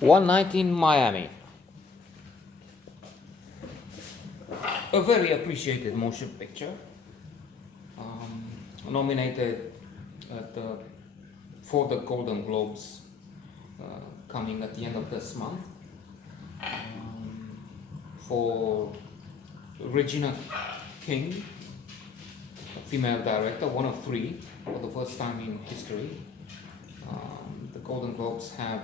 One Night in Miami. A very appreciated motion picture, nominated for the Golden Globes, coming at the end of this month, for Regina King, a female director, one of three, for the first time in history. The Golden Globes have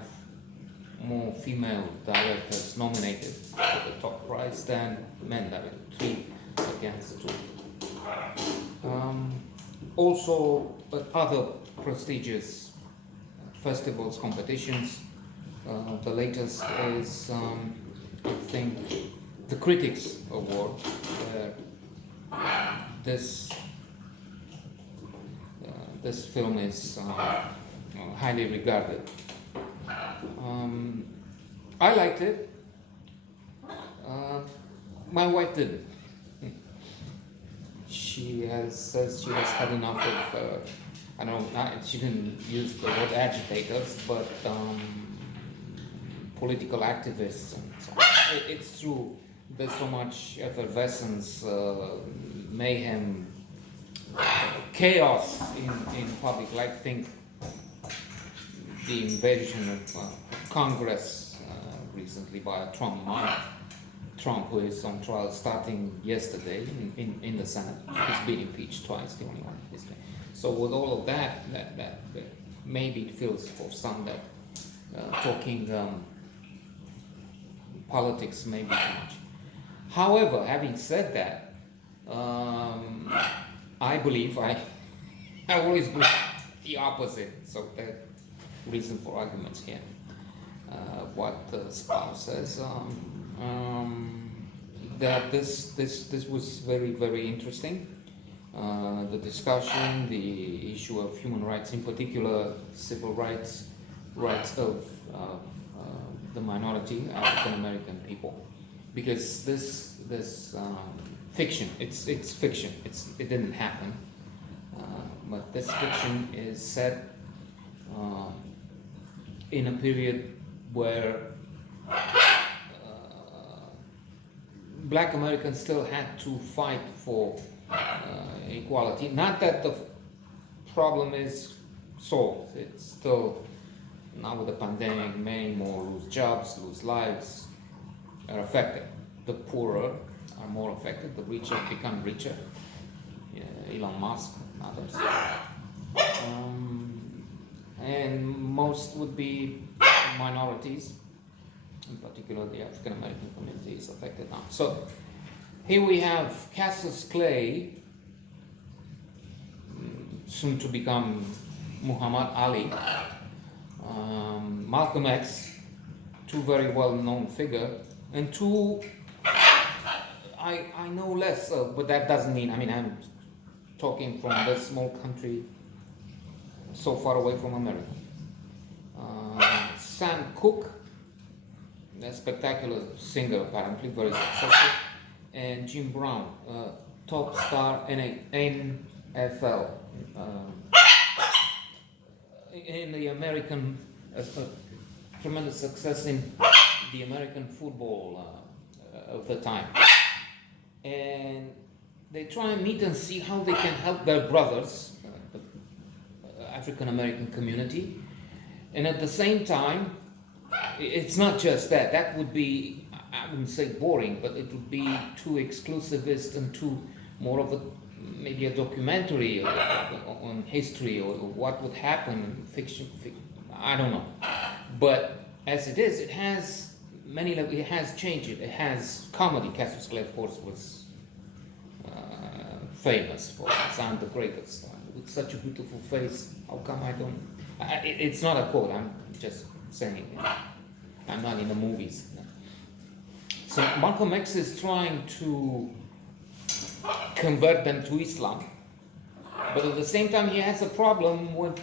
more female directors nominated for the top prize than men directors, 3 against 2. Also, other prestigious festivals, competitions. The latest is, I think, the Critics Award, where this film is highly regarded. I liked it. My wife didn't. She says she has had enough of, I don't know, she didn't use the word agitators, but political activists and so on. It's true, there's so much effervescence, mayhem, chaos in public life. Think the invasion of Congress recently by Trump, who is on trial starting yesterday in the Senate. He's been impeached twice, the only one. So with all of that maybe it feels for some that talking politics may be too much. However, having said that, I always believe the opposite. So that reason for arguments here. What the spouse says, that this was very, very interesting. The discussion, the issue of human rights, in particular civil rights of the minority African American people, because this fiction, it's fiction. It didn't happen, but this fiction is set in a period where Black Americans still had to fight for equality. Not that the problem is solved. It's still, now with the pandemic, many more lose jobs, lose lives, are affected. The poorer are more affected. The richer become richer. Elon Musk and others. And most would be minorities, in particular the African American community is affected now. So here we have Cassius Clay, soon to become Muhammad Ali, Malcolm X, two very well-known figures, and two I know less of, but that doesn't mean, I'm talking from this small country so far away from America. Sam Cooke, a spectacular singer, apparently very successful, and Jim Brown, top star in NFL, in the American, tremendous success in the American football of the time. And they try and meet and see how they can help their brothers, the African American community. And at the same time, it's not just that. That would be, I wouldn't say boring, but it would be too exclusivist and too more of maybe a documentary on history or what would happen in fiction. I don't know. But as it is, it has many levels. It has changed it. It has comedy. Cassius Clay, of course, was famous for "I'm the greatest" with such a beautiful face. How come I don't? It's not a quote. I'm just saying. I'm not in the movies. So Malcolm X is trying to convert them to Islam, but at the same time he has a problem with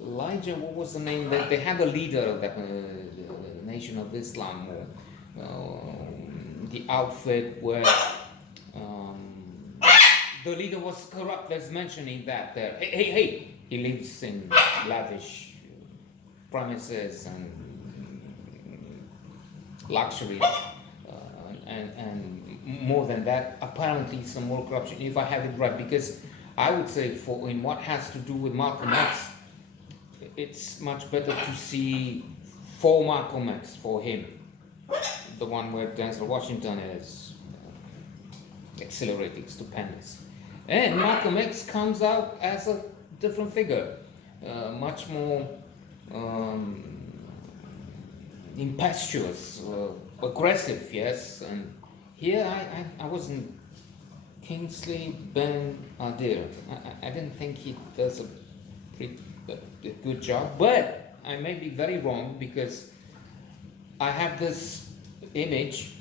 Elijah. What was the name? They had a leader of that Nation of Islam, the outfit where the leader was corrupt. There's mentioning that there. Hey, he lives in lavish premises and luxury, and more than that, apparently some more corruption, if I have it right, because I would say for in what has to do with Malcolm X, it's much better to see for Malcolm X, for him, the one where Denzel Washington is accelerating, stupendous. And Malcolm X comes out as a different figure, much more impetuous, aggressive, yes. And here I wasn't Kingsley Ben Adir. I didn't think he does a good job, but I may be very wrong because I have this image,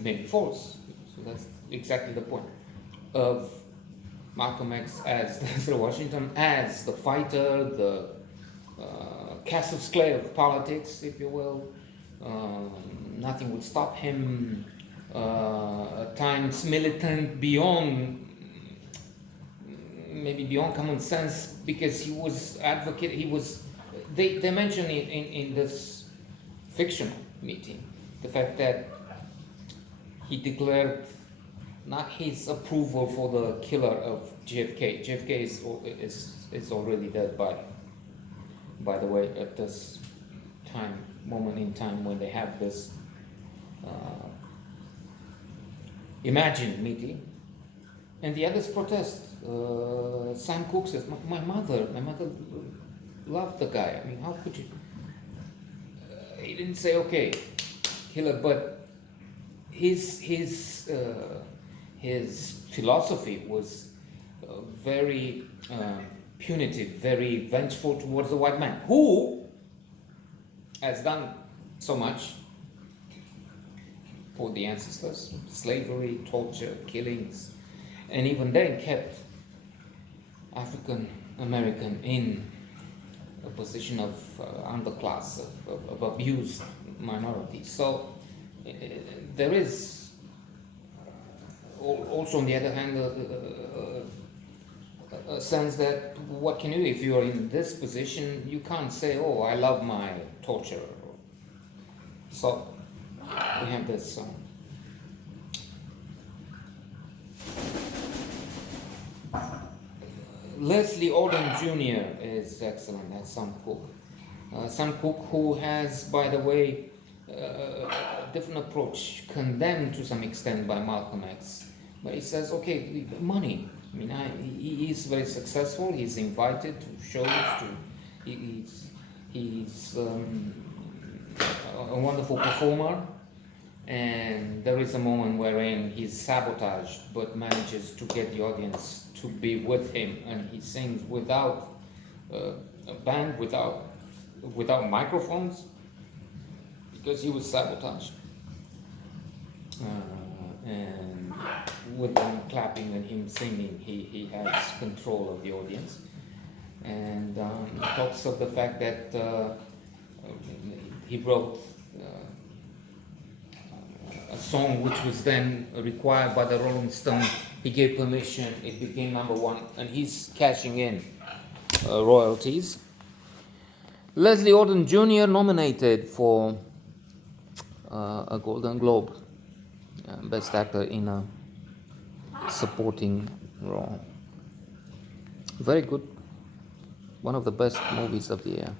maybe false, so that's exactly the point, of Malcolm X as Denzel Washington, as the fighter, the Cassius Clay of politics, if you will. Nothing would stop him. At times militant beyond, maybe beyond common sense, because he was advocate. He was. They mentioned in this fictional meeting the fact that he declared not his approval for the killer of JFK. JFK is already dead by the way, at this moment in time when they have this imagined meeting. And the others protest. Sam Cooke says, my mother loved the guy. I mean, how could you? He didn't say, okay, killer, but his philosophy was very punitive, very vengeful towards the white man, who has done so much for the ancestors, slavery, torture, killings, and even then kept African American in a position of underclass, of abused minorities. So there is also, on the other hand, a sense that what can you, if you are in this position, you can't say, oh, I love my torturer. So we have this Leslie Odom Jr. is excellent as Sam Cooke. Sam Cooke, who has, by the way, a different approach, condemned to some extent by Malcolm X. But he says, okay, money. I mean, he is very successful. He's invited to shows. He's a wonderful performer. And there is a moment wherein he's sabotaged, but manages to get the audience to be with him, and he sings without a band, without microphones, because he was sabotaged. And with them clapping and him singing, he has control of the audience. And talks of the fact that he wrote a song which was then required by the Rolling Stones. He gave permission, it became #1, and he's cashing in royalties. Leslie Odom Jr. nominated for a Golden Globe, Best Actor in a Supporting Role. Very good, one of the best movies of the year.